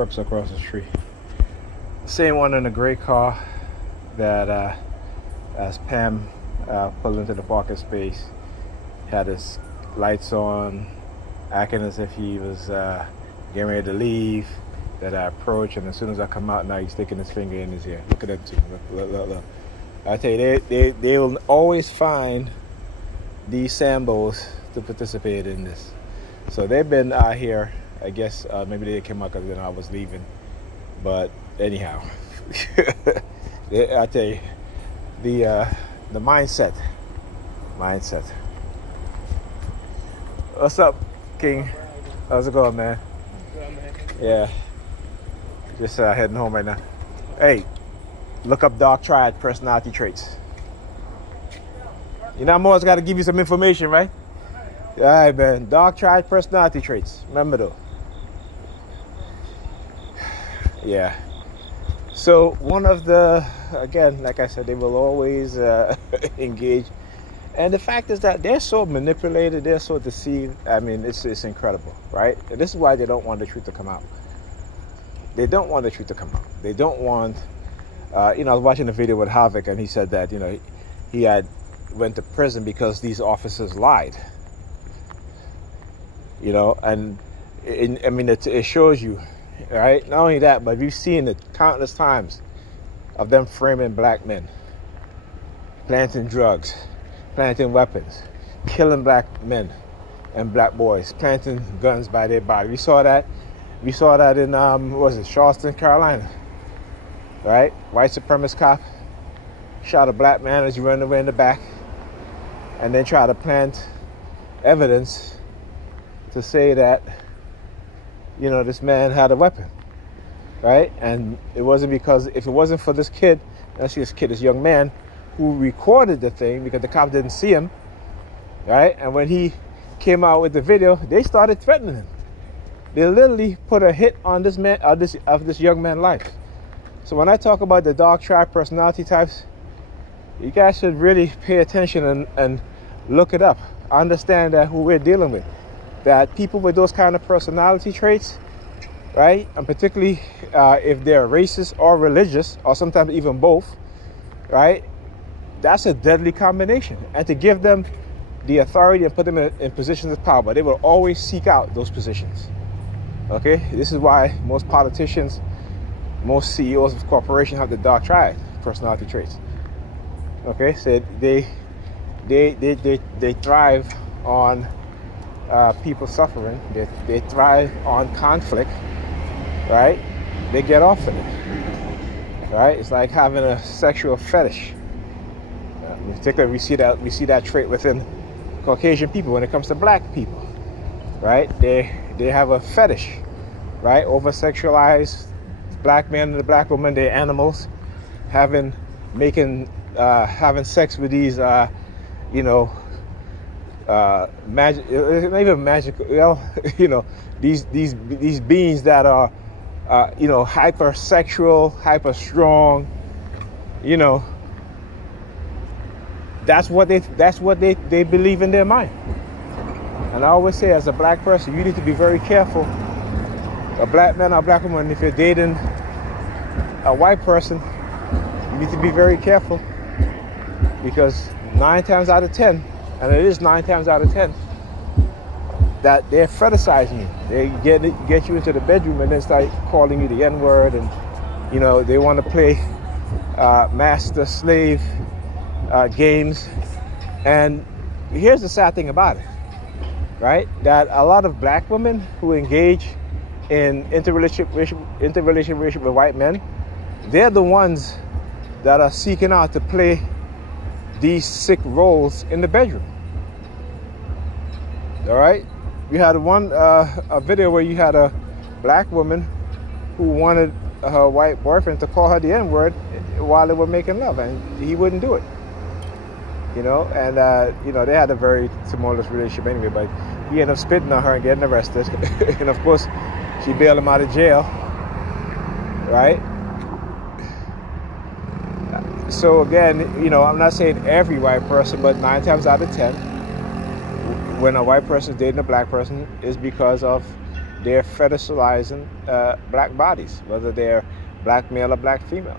Trucks across the street. Same one in a gray car that as Pam pulled into the parking space, had his lights on, acting as if he was getting ready to leave. That I approach, and as soon as I come out, now he's sticking his finger in his ear. Look at them two. Look. I tell you, they will always find these Sambos to participate in this. So they've been out here. I guess maybe they came out because then I was leaving. But anyhow, I tell you, the mindset. What's up, King? How's it going, man? Yeah. Just heading home right now. Hey, look up dark triad personality traits. You know, I'm always got to give you some information, right? All right, man. Dark triad personality traits. Remember though. Yeah. So one of the, again, like I said, they will always engage. And the fact is that they're so manipulated, they're so deceived. I mean, it's incredible, right? And this is why they don't want the truth to come out. They don't want the truth to come out. They don't want, I was watching a video with Havoc, and he said that, he had went to prison because these officers lied. And it shows you, right? Not only that, but we've seen it countless times of them framing black men, planting drugs, planting weapons, killing black men and black boys, planting guns by their body. We saw that in Charleston, Carolina, right? White supremacist cop shot a black man as he ran away in the back, and then tried to plant evidence to say that, this man had a weapon, right? And it wasn't because, if it wasn't for this young man who recorded the thing, because the cop didn't see him, right? And when he came out with the video, they started threatening him. They literally put a hit on this man, this young man's life. So when I talk about the dark triad personality types, you guys should really pay attention and look it up. Understand that who we're dealing with. That people with those kind of personality traits, right? And particularly if they're racist or religious, or sometimes even both, right? That's a deadly combination. And to give them the authority and put them in positions of power, they will always seek out those positions. Okay, this is why most politicians, most CEOs of corporations have the dark triad personality traits. Okay, so they thrive on people suffering. They thrive on conflict, right? They get off of it, right? It's like having a sexual fetish. In particular, we see that trait within Caucasian people when it comes to black people, right? They have a fetish, right? Over-sexualized black men and the black woman, they're animals, having sex with these, magic, not even magical, these beings that are, hypersexual, hyper-strong, that's what they believe in their mind. And I always say, as a black person, you need to be very careful. A black man or a black woman, if you're dating a white person, you need to be very careful, because 9 times out of 10, and it is 9 times out of 10, that they're fetishizing you. They get you into the bedroom and then start calling you the N-word, and they want to play master-slave games. And here's the sad thing about it, right? That a lot of black women who engage in interrelationship with white men, they're the ones that are seeking out to play these sick roles in the bedroom. All right? You had a video where you had a black woman who wanted her white boyfriend to call her the N-word while they were making love, and he wouldn't do it. And they had a very tumultuous relationship anyway, but he ended up spitting on her and getting arrested. And of course, she bailed him out of jail, right? So again, I'm not saying every white person, but 9 times out of 10, when a white person is dating a black person, is because of they're fetishizing black bodies, whether they're black male or black female.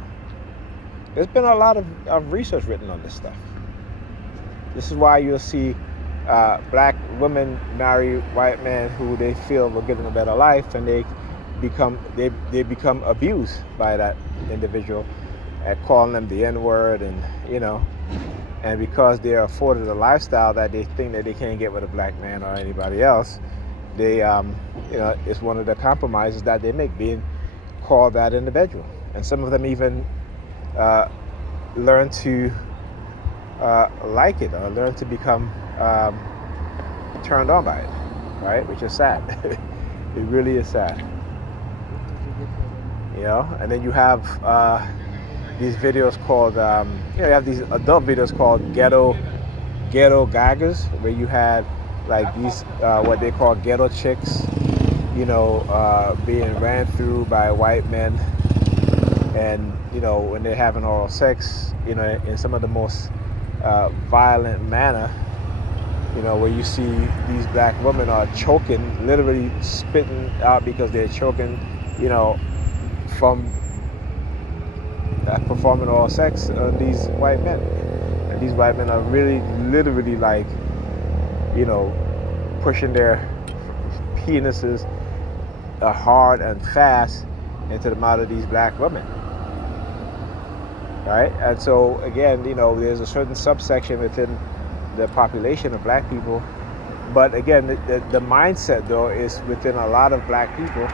There's been a lot of research written on this stuff. This is why you'll see black women marry white men who they feel will give them a better life, and they become abused by that individual at calling them the N-word, and and because they're afforded a lifestyle that they think that they can't get with a black man or anybody else, they it's one of the compromises that they make, being called that individual. And some of them even learn to like it, or learn to become turned on by it, right? Which is sad. It really is sad. And then you have these videos called, you have these adult videos called ghetto gaggers, where you had like these what they call ghetto chicks, being ran through by white men, and when they're having oral sex, in some of the most violent manner, where you see these black women are choking, literally spitting out because they're choking, from performing oral sex on these white men. And these white men are really, literally, like, pushing their penises hard and fast into the mouth of these black women. Right? And so, again, there's a certain subsection within the population of black people. But again, the mindset, though, is within a lot of black people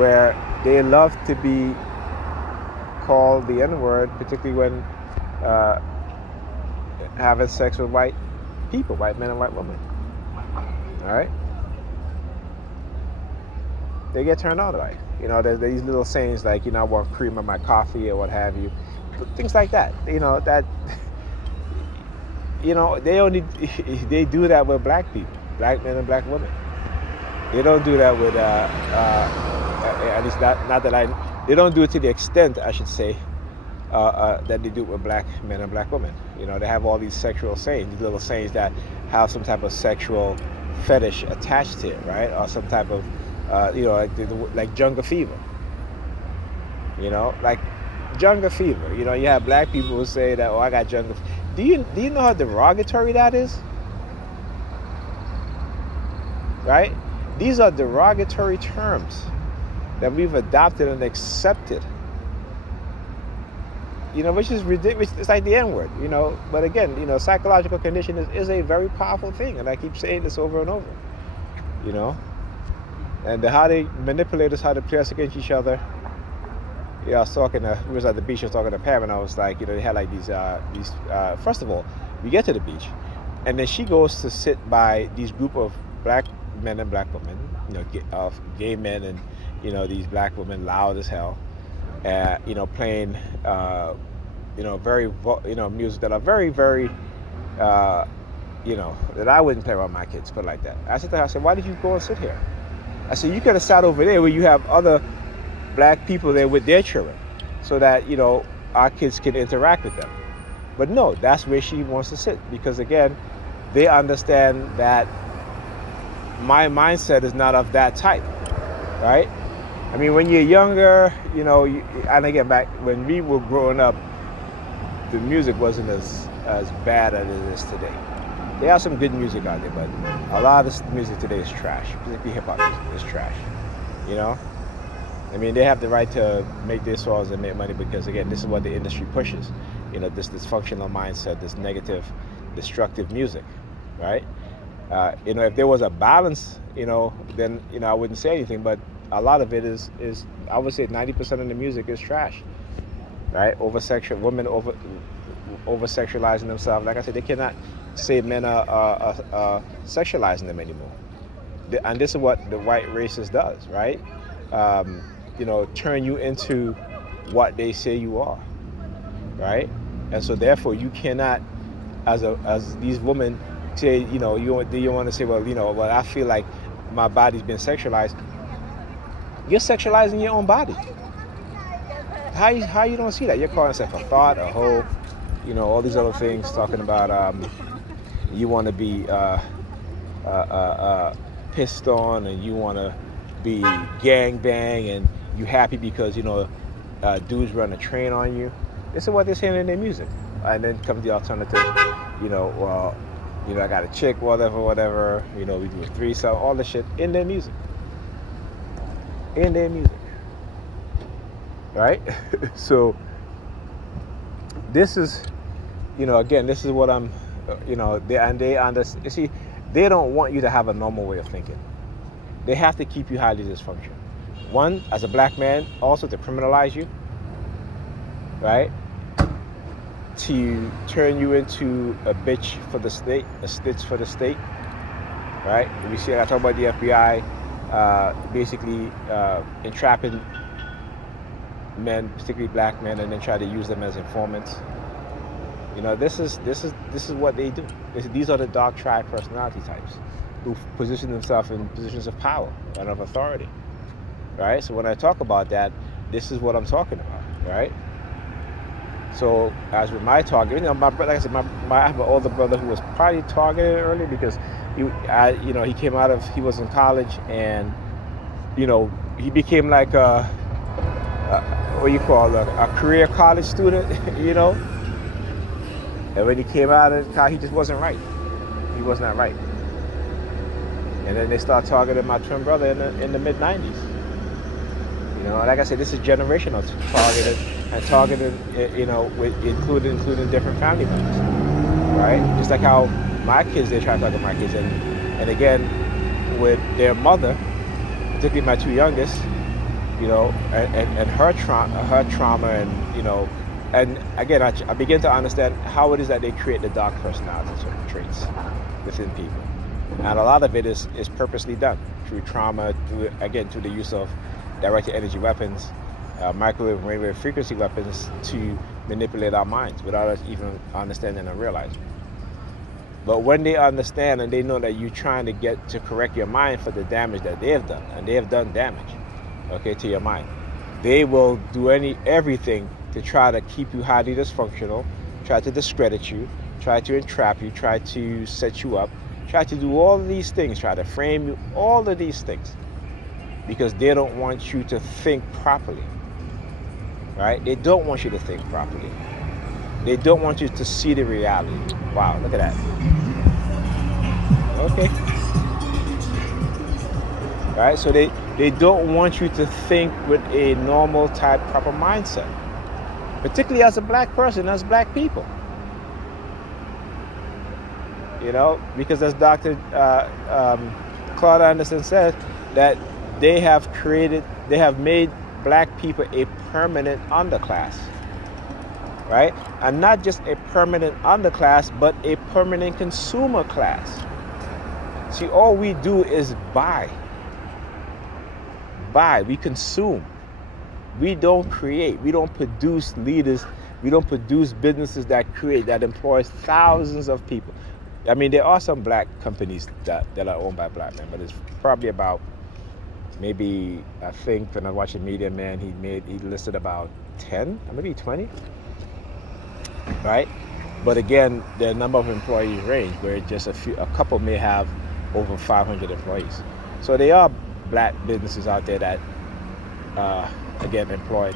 where they love to be called the N-word, particularly when having sex with white people, white men and white women. All right? They get turned on by it. There's these little sayings like, I want cream in my coffee or what have you. Things like that. They do that with black people, black men and black women. They don't do that with, at least not that they don't do it to the extent, I should say, that they do it with black men and black women. They have all these sexual sayings, these little sayings that have some type of sexual fetish attached to it, right? Or some type of, like jungle fever. Like jungle fever. You have black people who say that, I got jungle fever. Do you know how derogatory that is? Right? These are derogatory terms that we've adopted and accepted. Which is ridiculous. It's like the N-word, But again, psychological condition is a very powerful thing, and I keep saying this over and over. And how they manipulate us, how they play us against each other. I was talking to, we was at the beach, I was talking to Pam, and I was like, they had like these, first of all, we get to the beach, and then she goes to sit by these group of black men and black women, gay men and, these black women, loud as hell, playing, very, music that are very, very, that I wouldn't play around my kids, put it like that. I said to her, why did you go and sit here? I said, you could have sat over there where you have other black people there with their children, so that our kids can interact with them. But no, that's where she wants to sit, because again, they understand that my mindset is not of that type, right? I mean, when you're younger, and again, back when we were growing up, the music wasn't as bad as it is today. There are some good music out there, but a lot of this music today is trash. Particularly hip hop music is trash. I mean, they have the right to make their songs and make money because, again, this is what the industry pushes. This dysfunctional mindset, this negative, destructive music, right? If there was a balance, then, I wouldn't say anything. But a lot of it is I would say 90% of the music is trash, right? Women over-sexualizing themselves. Like I said, they cannot say men are sexualizing them anymore. And this is what the white racist does, right? Turn you into what they say you are, right? And so therefore you cannot, as these women say, you want to say, well, I feel like my body's been sexualized. You're sexualizing your own body. How you don't see that? You're calling yourself a thought, a hoe, all these other things, talking about you want to be pissed on, and you want to be gang bang and you happy because, you know, dudes run a train on you. This is what they're saying in their music. And then comes the alternative, you know, well, you know, I got a chick, whatever, you know, we do a threesome, all the shit in their music. In their music. Right? So, this is, you know, again, this is what I'm, you know, they understand. You see, they don't want you to have a normal way of thinking. They have to keep you highly dysfunctional. One, as a black man, also to criminalize you, right? To turn you into a bitch for the state, a stitch for the state, right? We see, I talk about the FBI basically entrapping men, particularly black men, and then try to use them as informants. You know, this is what they do. These are the dark triad personality types who position themselves in positions of power and of authority, right? So when I talk about that, this is what I'm talking about, right? So as with my target, you know, my brother, like I said, I have an older brother who was probably targeted early because he was in college and, you know, he became like a career college student, you know. And when he came out of college, he just wasn't right. He was not right. And then they start targeting my twin brother in the mid-90s. You know, like I said, this is generational targeted, you know, with including different family members, right? Just like how my kids, they try to target my kids, and again, with their mother, particularly my two youngest, you know, and her trauma, and you know, and again, I begin to understand how it is that they create the dark personality traits within people, and a lot of it is purposely done through trauma, through the use of directed energy weapons, microwave and radio frequency weapons to manipulate our minds without us even understanding and realizing. But when they understand and they know that you're trying to get to correct your mind for the damage that they have done, and they have done damage, okay, to your mind, they will do everything to try to keep you highly dysfunctional, try to discredit you, try to entrap you, try to set you up, try to do all of these things, try to frame you, all of these things, because they don't want you to think properly, right? They don't want you to think properly. They don't want you to see the reality. Wow, look at that. Okay. Right, so they don't want you to think with a normal type, proper mindset, particularly as a black person, as black people. You know, because as Dr. Claude Anderson said, that they have made black people a permanent underclass, right? And not just a permanent underclass, but a permanent consumer class. See, all we do is buy. We consume. We don't create. We don't produce leaders. We don't produce businesses that create, that employs thousands of people. I mean, there are some black companies that are owned by black men, but it's probably about, maybe, I think when I was watching Media Man, he listed about 10, maybe 20, right? But again, the number of employees range, where just a couple may have over 500 employees. So there are black businesses out there that, again, employ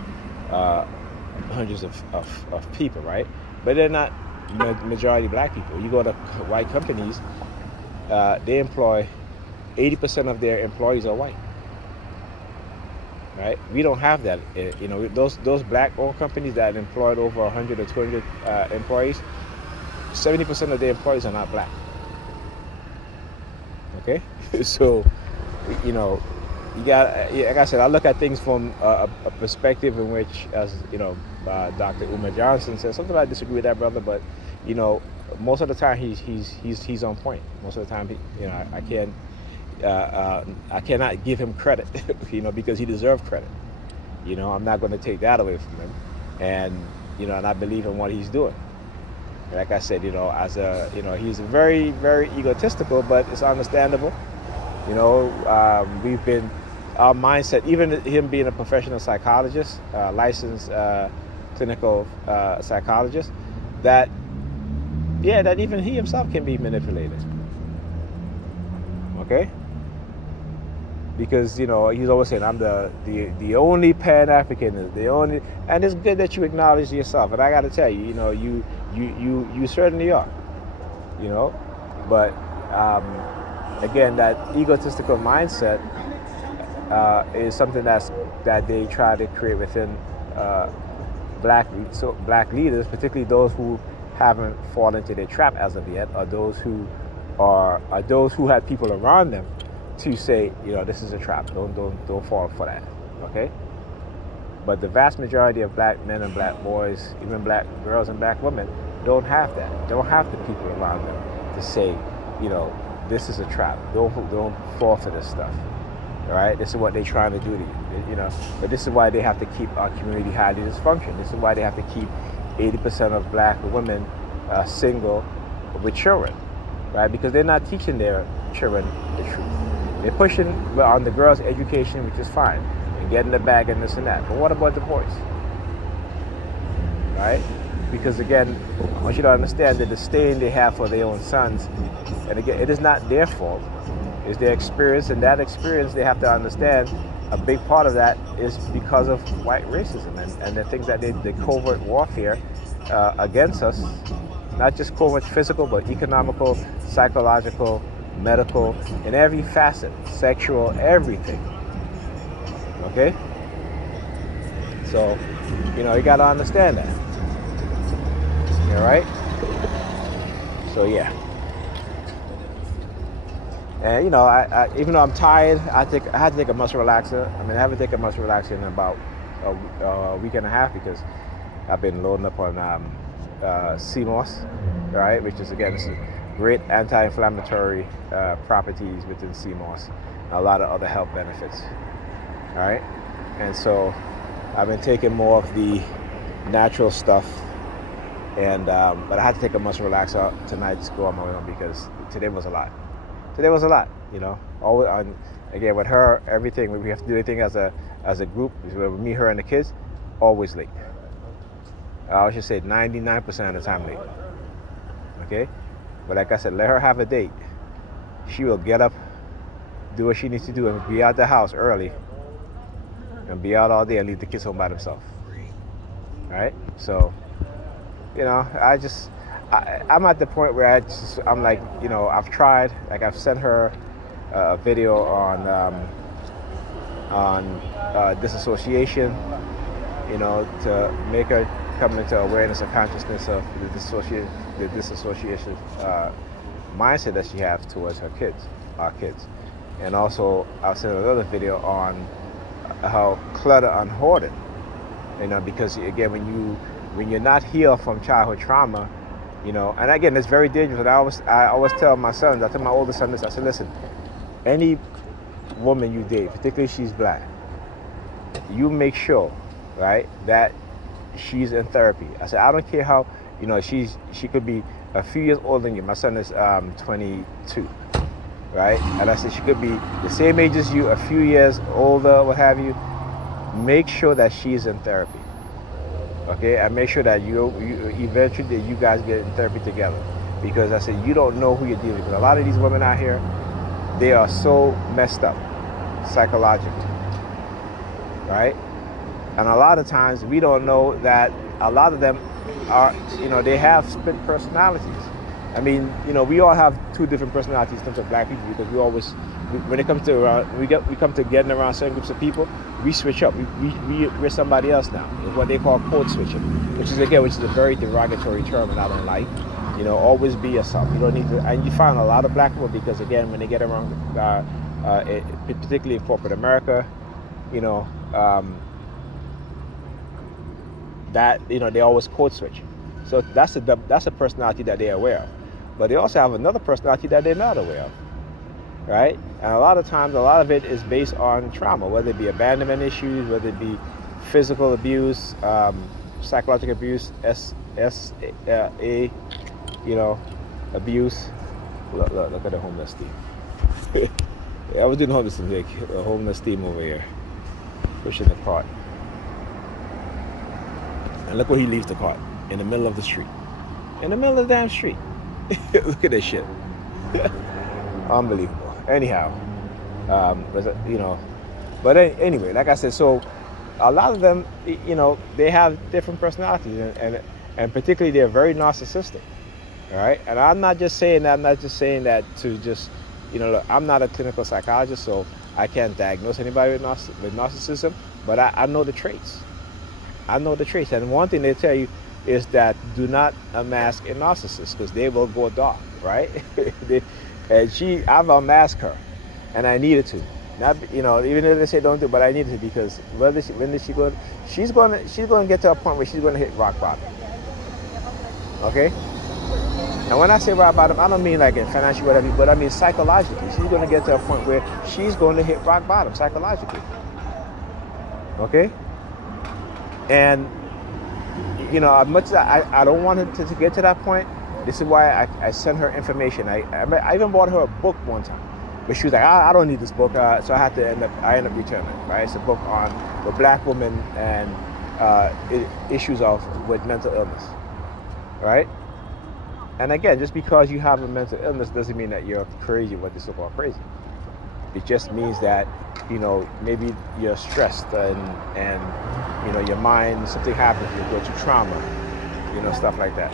hundreds of people, right? But they're not majority black people. You go to white companies, they employ 80% of their employees are white, right? We don't have that. You know, those black-owned companies that employed over 100 or 200 employees, 70% of their employees are not black. Okay, so you know, you got, like I said, I look at things from a perspective in which, as you know, Dr. Umar Johnson says, sometimes I disagree with that brother, but you know, most of the time he's on point. Most of the time, you know, I cannot give him credit, you know, because he deserves credit. You know, I'm not going to take that away from him, and you know, and I believe in what he's doing. Like I said, you know, he's very, very egotistical, but it's understandable. You know, our mindset, even him being a professional psychologist, licensed clinical psychologist, that even he himself can be manipulated. Okay? because you know he's always saying I'm the only Pan-African, the only, and it's good that you acknowledge yourself. And I got to tell you, you know, you certainly are, you know, but again, that egotistical mindset is something that they try to create within black leaders, particularly those who haven't fallen into their trap as of yet, or those who have people around them to say, you know, this is a trap. Don't fall for that. Okay. But the vast majority of black men and black boys, even black girls and black women, don't have that. Don't have the people around them to say, you know, this is a trap. Don't fall for this stuff. All right. This is what they're trying to do to you. You know. But this is why they have to keep our community highly dysfunctional. This is why they have to keep 80% of black women single with children, right? Because they're not teaching their children the truth. They're pushing on the girls' education, which is fine, and getting the bag and this and that. But what about the boys? Right? Because again, I want you to understand the disdain they have for their own sons. And again, it is not their fault. It's their experience, and that experience they have to understand. A big part of that is because of white racism and the things that the covert warfare against us, not just covert physical, but economical, psychological, medical, in every facet, sexual, everything. Okay? So, you know, you got to understand that. All right? So, yeah. And, you know, I even though I'm tired, I had to take a muscle relaxer. I mean, I haven't taken a muscle relaxer in about a week and a half because I've been loading up on CMOS, right? Which is, again, this is great anti-inflammatory properties within CMOS. A lot of other health benefits, all right? And so I've been taking more of the natural stuff. And but I had to take a muscle relaxer tonight to go on my own because today was a lot. Today was a lot, you know. Always again with her, everything we have to do everything as a group. With me, her, and the kids, always late. I should say 99% of the time late. Okay, but like I said, let her have a date. She will get up, do what she needs to do, and be out the house early, and be out all day and leave the kids home by themselves. All right, so you know, I'm at the point where I'm like, you know, I've tried, like I've sent her a video on disassociation, you know, to make her come into awareness and consciousness of the disassociation mindset that she has towards our kids. And also, I'll send another video on how clutter unhoarded, you know, because again, when you're not healed from childhood trauma, you know, and again, it's very dangerous. And I always tell my sons, I tell my oldest son this, I said, listen, any woman you date, particularly if she's black, you make sure, right, that she's in therapy. I said, I don't care how, you know, she could be a few years older than you. My son is 22, right? And I said, she could be the same age as you, a few years older, what have you. Make sure that she's in therapy. Okay, and make sure that you eventually you guys get in therapy together, because I said you don't know who you're dealing with. A lot of these women out here, they are so messed up psychologically, right? And a lot of times we don't know that a lot of them are, you know, they have split personalities. I mean, you know, we all have two different personalities in terms of black people, because when it comes to we come to getting around certain groups of people, we switch up. We're somebody else now. It's what they call code switching, which is a very derogatory term, and I don't like. You know, always be yourself. You don't need to. And you find a lot of black people, because again, when they get around, particularly in corporate America, you know, that, you know, they always code switch. So that's a personality that they're aware of. But they also have another personality that they're not aware of, right? And a lot of times, a lot of it is based on trauma, whether it be abandonment issues, whether it be physical abuse, psychological abuse, you know, abuse. Look at the homeless team. Yeah, I was doing homeless team, the homeless team over here, pushing the cart. And look where he leaves the cart, in the middle of the street. In the middle of the damn street. Look at this shit. Unbelievable. Anyhow, You know, but anyway, like I said, so a lot of them, you know, they have different personalities, and particularly they're very narcissistic. All right, and I'm not just saying that. I'm not just saying that to just, you know, look, I'm not a clinical psychologist, so I can't diagnose anybody with narcissism, but I know the traits. I know the traits, and one thing they tell you is that do not unmask a narcissist because they will go dark, right? I've unmasked her, and I needed to. Not, you know, even if they say don't do it, but I needed to because when is she going? She's going to get to a point where she's going to hit rock bottom. Okay. And when I say rock bottom, I don't mean like in financial whatever, but I mean psychologically. She's going to get to a point where she's going to hit rock bottom psychologically. Okay? And, you know, as much as I don't want her to get to that point, this is why I sent her information. I even bought her a book one time. But she was like, I don't need this book. So I ended up returning it, right? It's a book on the black woman and issues with mental illness, right? And again, just because you have a mental illness doesn't mean that you're crazy, what they so-called crazy. It just means that, you know, maybe you're stressed and you know, your mind, something happens, you go through trauma, you know, stuff like that.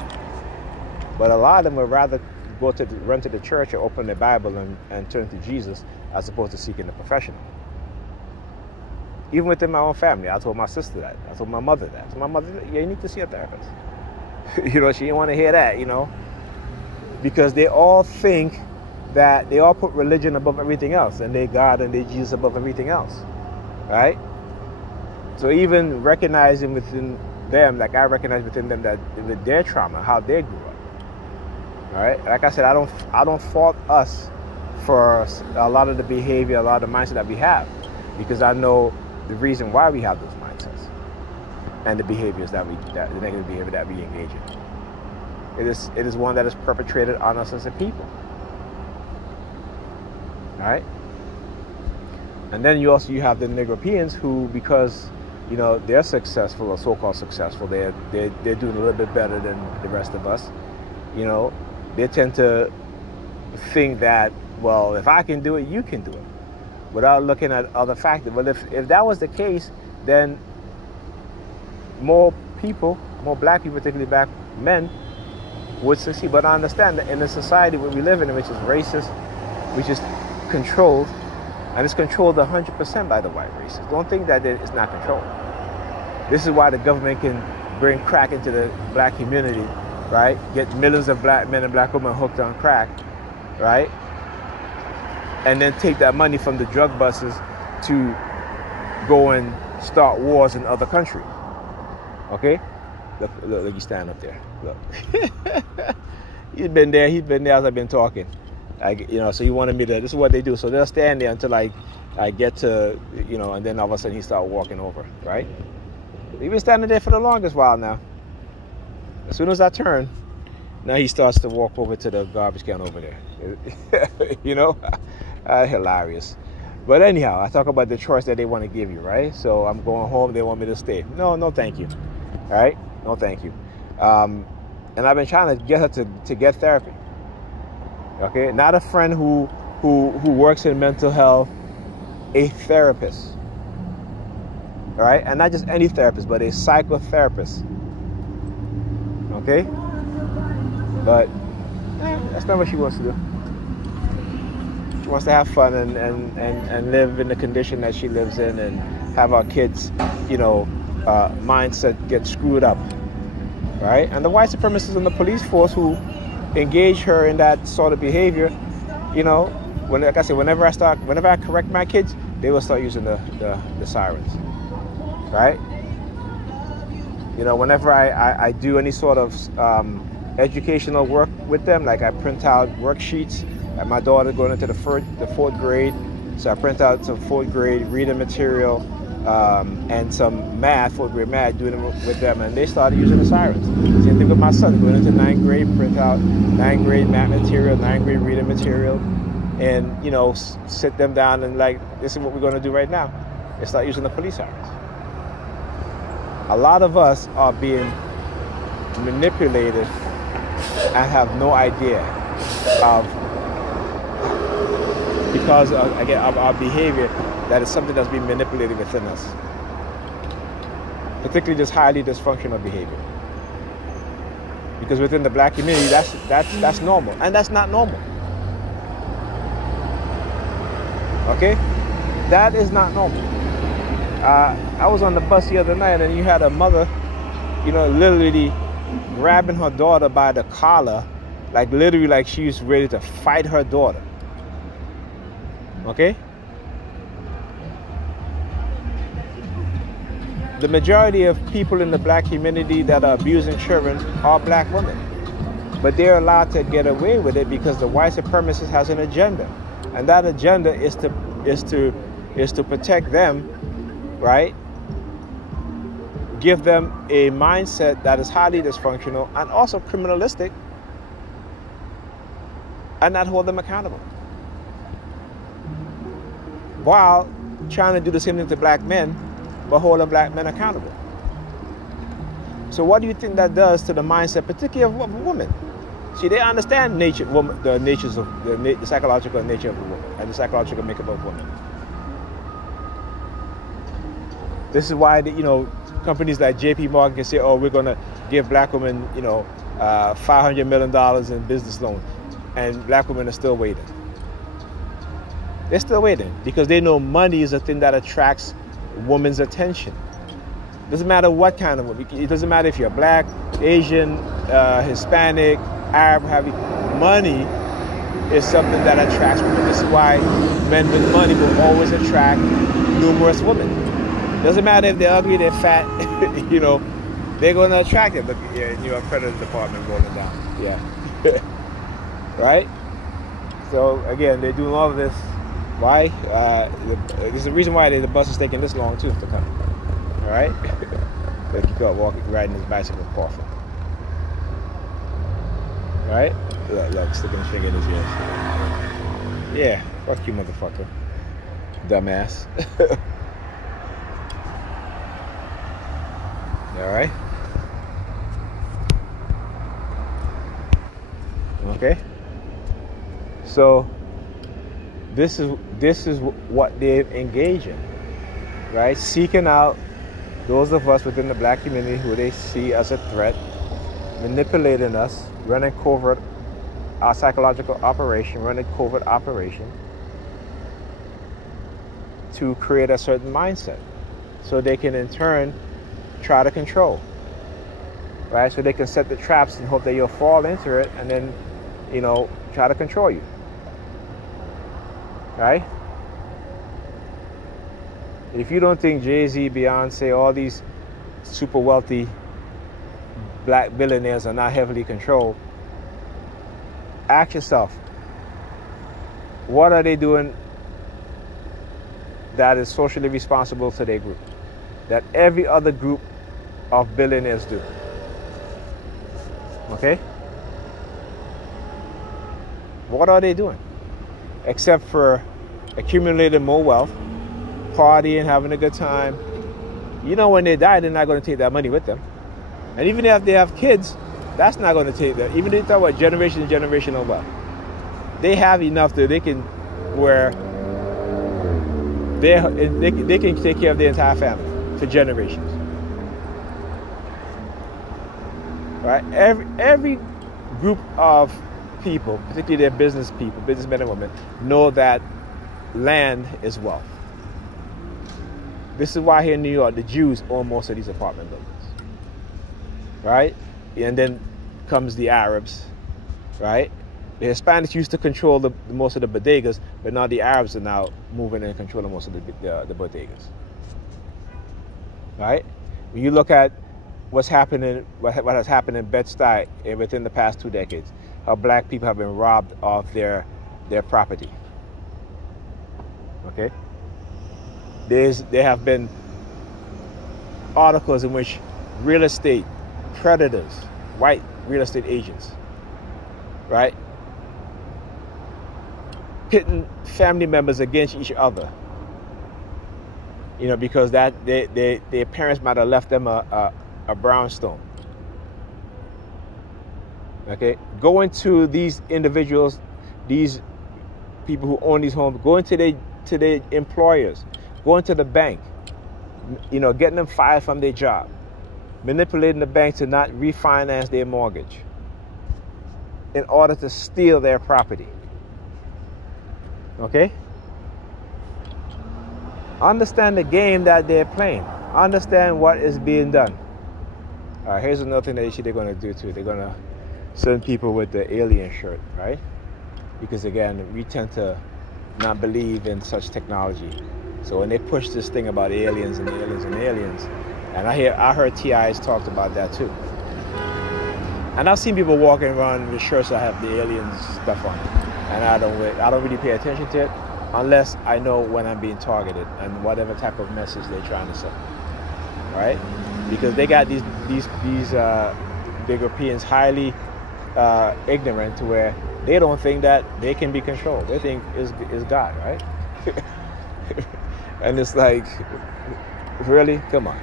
But a lot of them would rather run to the church or open the Bible and turn to Jesus as opposed to seeking a professional. Even within my own family, I told my sister that. I told my mother that. I told my mother, yeah, you need to see a therapist. You know, she didn't want to hear that, you know. Because they all think that they all put religion above everything else, and they God and they Jesus above everything else, right? So even recognizing within them, like I recognize within them that with their trauma, how they grew up, all right? Like I said, I don't fault us for a lot of the behavior, a lot of the mindset that we have, because I know the reason why we have those mindsets and the behaviors the negative behavior that we engage in. It is one that is perpetrated on us as a people. All right? And then you have the Negropeans who, because, you know, they're successful or so-called successful, they're doing a little bit better than the rest of us. You know, they tend to think that, well, if I can do it, you can do it, without looking at other factors. But if that was the case, then more black people, particularly black men, would succeed. But I understand that in a society where we live in, which is racist, which is controlled, and it's controlled 100% by the white races. Don't think that it's not controlled. This is why the government can bring crack into the black community, right? Get millions of black men and black women hooked on crack, right? And then take that money from the drug busters to go and start wars in other countries. Okay? Look, you stand up there. Look. He's been there as I've been talking. You know, so he wanted me to, this is what they do. So they'll stand there until I get to, you know, and then all of a sudden he start walking over, right? He's been standing there for the longest while now. As soon as I turn, now he starts to walk over to the garbage can over there. You know? Hilarious. But anyhow, I talk about the choice that they want to give you, right? So I'm going home, they want me to stay. No, thank you. All right? No, thank you. And I've been trying to get her to get therapy. Okay? Not a friend who works in mental health, a therapist. All right? And not just any therapist, but a psychotherapist. Okay? But that's not what she wants to do. She wants to have fun and live in the condition that she lives in and have our kids, you know, mindset get screwed up, right? And the white supremacists and the police force who engage her in that sort of behavior, you know, like I said, whenever I correct my kids, they will start using the sirens, right? You know, whenever I do any sort of educational work with them, like I print out worksheets. My daughter going into the fourth grade, so I print out some fourth grade reading material and some math, fourth grade math, doing it with them, and they started using the sirens. Same thing with my son, going into ninth grade, print out ninth grade math material, ninth grade reading material, and, you know, sit them down and like, this is what we're going to do right now. They start using the police sirens. A lot of us are being manipulated and have no idea of because again of our behavior that is something that's being manipulated within us, particularly this highly dysfunctional behavior. Because within the black community, that's normal, and that's not normal. Okay, that is not normal. I was on the bus the other night, and you had a mother, literally grabbing her daughter by the collar, like literally like she was ready to fight her daughter. Okay? The majority of people in the black community that are abusing children are black women. But they're allowed to get away with it because the white supremacist has an agenda. And that agenda is to protect them, right? Give them a mindset that is highly dysfunctional and also criminalistic, and not hold them accountable, while trying to do the same thing to black men, but holding black men accountable. So what do you think that does to the mindset, particularly of women? See, they understand the psychological nature of a woman and the psychological makeup of women. This is why companies like J.P. Morgan can say, "Oh, we're going to give black women, $500 million in business loans," and black women are still waiting. They're still waiting because they know money is a thing that attracts women's attention. Doesn't matter what kind of woman. It doesn't matter if you're black, Asian, Hispanic, Arab, money is something that attracts women. This is why men with money will always attract numerous women. Doesn't matter if they're ugly, they're fat, they're going to attract them. Look, your credit department rolling down. Yeah. Right? So again, they're doing all of this. Why? There's a reason why the bus is taking this long too to come. All right? Like you caught riding his bicycle coughing. All right? Look, sticking his finger in his ears. Yeah, fuck you, motherfucker. Dumbass. All right? Okay? So this is what they've engaged in, right? Seeking out those of us within the black community who they see as a threat, manipulating us, running covert, our psychological operation, running covert operation to create a certain mindset, so they can in turn try to control, right? So they can set the traps and hope that you'll fall into it, and then try to control you. Right? If you don't think Jay-Z, Beyonce, all these super wealthy black billionaires are not heavily controlled, ask yourself, what are they doing that is socially responsible to their group, that every other group of billionaires do? Okay? What are they doing? Except for accumulating more wealth, partying, having a good time. When they die, they're not going to take that money with them. And even if they have kids, that's not going to take them. Even if they talk about generational wealth, they have enough that they can, where they can take care of their entire family for generations. Right? Every group of people, particularly their businessmen and women, know that land is wealth. This is why here in New York, the Jews own most of these apartment buildings, right? And then comes the Arabs, right? The Hispanics used to control most of the bodegas, but now the Arabs are now moving and controlling most of the bodegas, right? When you look at what's happening, what has happened in Bed-Stuy within the past 2 decades, how black people have been robbed of their property. Okay? There have been articles in which real estate predators, white real estate agents, right, pitting family members against each other, because that their parents might have left them a brownstone. Okay, going to these individuals, these people who own these homes, going to their employers, going to the bank, getting them fired from their job, manipulating the bank to not refinance their mortgage in order to steal their property. Okay? Understand the game that they're playing. Understand what is being done. Here's another thing that they're going to do too. They're going to send people with the alien shirt, right? Because again, we tend to not believe in such technology. So when they push this thing about aliens and aliens and aliens, and I heard TIs talked about that too. And I've seen people walking around with shirts that have the aliens stuff on it, and I don't really pay attention to it unless I know when I'm being targeted and whatever type of message they're trying to send, right? Because they got these big Europeans highly ignorant to where they don't think that they can be controlled. They think is God, right? And it's like, really? Come on.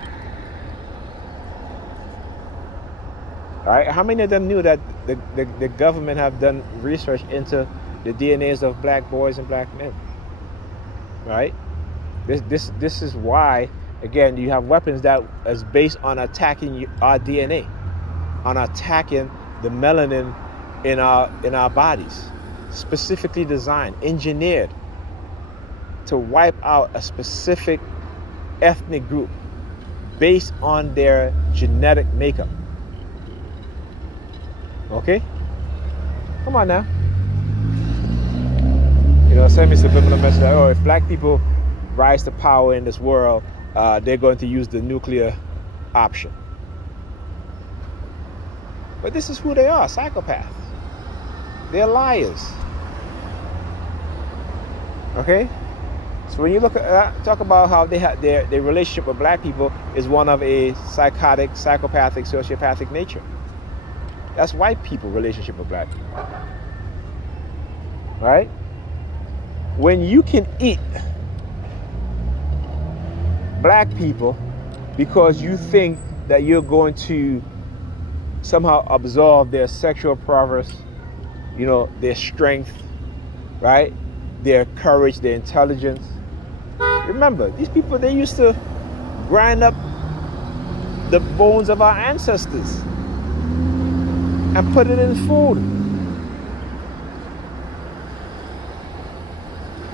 All right, how many of them knew that the government have done research into the DNAs of black boys and black men? Right? This is why, again, you have weapons that is based on attacking our DNA, on attacking the melanin in our bodies, specifically designed, engineered to wipe out a specific ethnic group based on their genetic makeup. Okay? Come on now. Send me subliminal message that, if black people rise to power in this world, they're going to use the nuclear option. But this is who they are, psychopaths. They're liars. Okay? So when you talk about how they have their relationship with black people is one of a psychotic, psychopathic, sociopathic nature. That's white people relationship with black people. Right? When you can eat black people because you think that you're going to somehow absorb their sexual prowess, their strength, right? Their courage, their intelligence. Remember, these people, they used to grind up the bones of our ancestors and put it in food.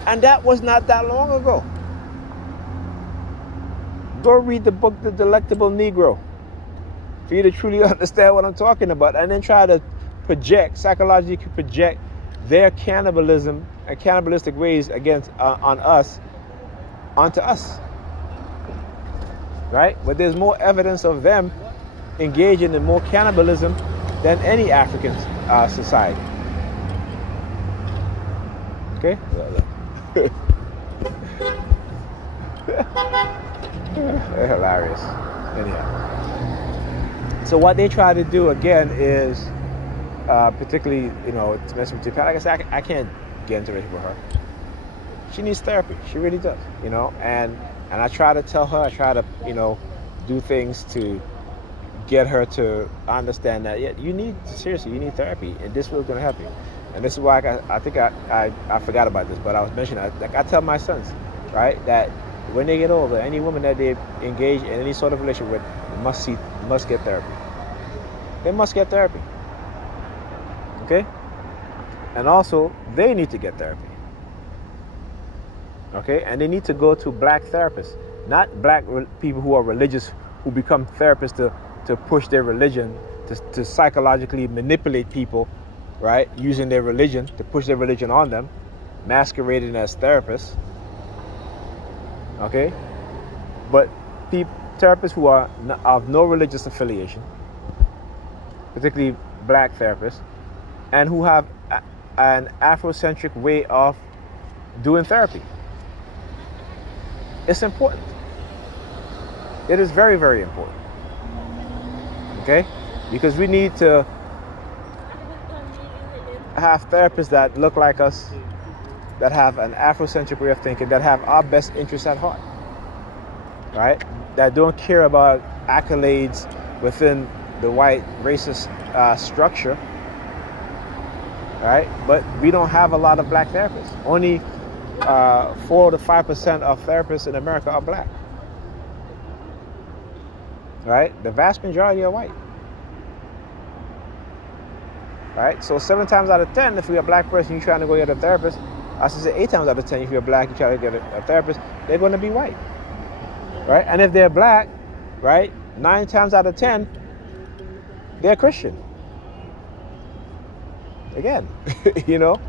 And that was not that long ago. Go read the book, The Delectable Negro, for you to truly understand what I'm talking about, and then try to psychologically project their cannibalism and cannibalistic ways onto us. Right? But there's more evidence of them engaging in more cannibalism than any African society. Okay? They're hilarious. Anyhow. So what they try to do again is, particularly, to mess with Japan. Like I said, I can't get into it with her. She needs therapy. She really does. And I try to tell her. I try to, do things to get her to understand that you need therapy, and this was going to help you. And this is why I think I forgot about this, but I was mentioning, I tell my sons, right, that when they get older, any woman that they engage in any sort of relationship with must get therapy. They must get therapy. Okay? And also, they need to get therapy. Okay? And they need to go to black therapists, not black people who are religious, who become therapists to push their religion, to psychologically manipulate people, right? Using their religion to push their religion on them, masquerading as therapists. Okay? But therapists who are of no religious affiliation, particularly black therapists, and who have an Afrocentric way of doing therapy. It's important. It is very, very important. Okay? Because we need to have therapists that look like us, that have an Afrocentric way of thinking, that have our best interests at heart, right? That don't care about accolades within the white racist structure, right? But we don't have a lot of black therapists. Only 4 to 5% of therapists in America are black, right? The vast majority are white, right? So 7 times out of 10, if you're a black person, you're trying to go get a therapist, I should say 8 times out of 10, if you're black, you try to get a therapist, they're going to be white, right? And if they're black, right, 9 times out of 10, they're Christian. Again, you know,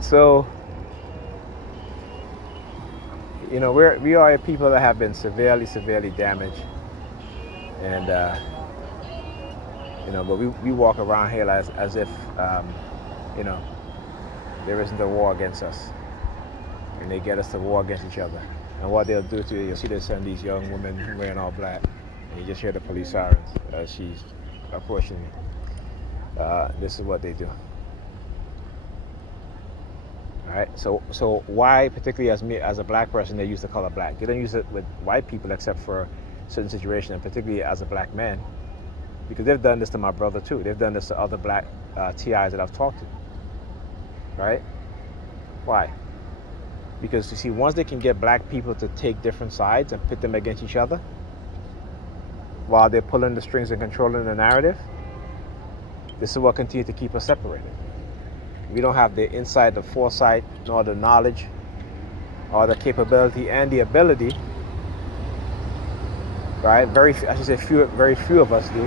so, you know, we are a people that have been severely damaged, and you know, but we walk around here as if you know, there isn't a war against us, and they get us to war against each other. And what they'll do to you, you'll see they send these young women wearing all black, and you just hear the police sirens as she's approaching me. This is what they do. All right. So why, particularly as me, as a black person, they use the color black? They don't use it with white people except for certain situations, and particularly as a black man, because they've done this to my brother too. They've done this to other black TIs that I've talked to. Right? Why? Because you see, once they can get black people to take different sides and pit them against each other, while they're pulling the strings and controlling the narrative, this is what continues to keep us separated. We don't have the insight, the foresight, nor the knowledge, or the capability and the ability, right? Very few of us do,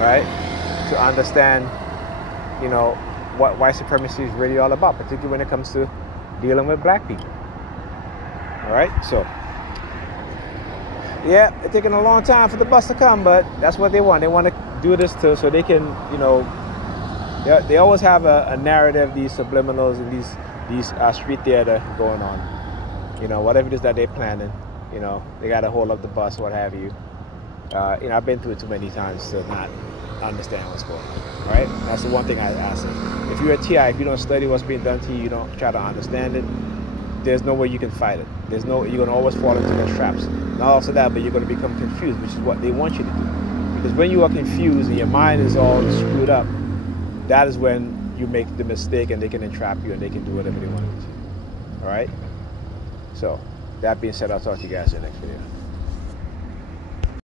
right? To understand, you know, what white supremacy is really all about, particularly when it comes to dealing with black people. All right, so yeah, it's taking a long time for the bus to come, but that's what they want. They want to do this so they can, you know, they always have a narrative, these subliminals and these street theater going on. You know, whatever it is that they're planning, you know, they got to hold up the bus, what have you. You know, I've been through it too many times to not understand what's going on, right? That's the one thing I say. If you're a TI, if you don't study what's being done to you, you don't try to understand it, there's no way you can fight it. You're going to always fall into the traps. Not also that, but you're going to become confused, which is what they want you to do. Because when you are confused and your mind is all screwed up, that is when you make the mistake and they can entrap you and they can do whatever they want to do. All right? So, that being said, I'll talk to you guys in the next video.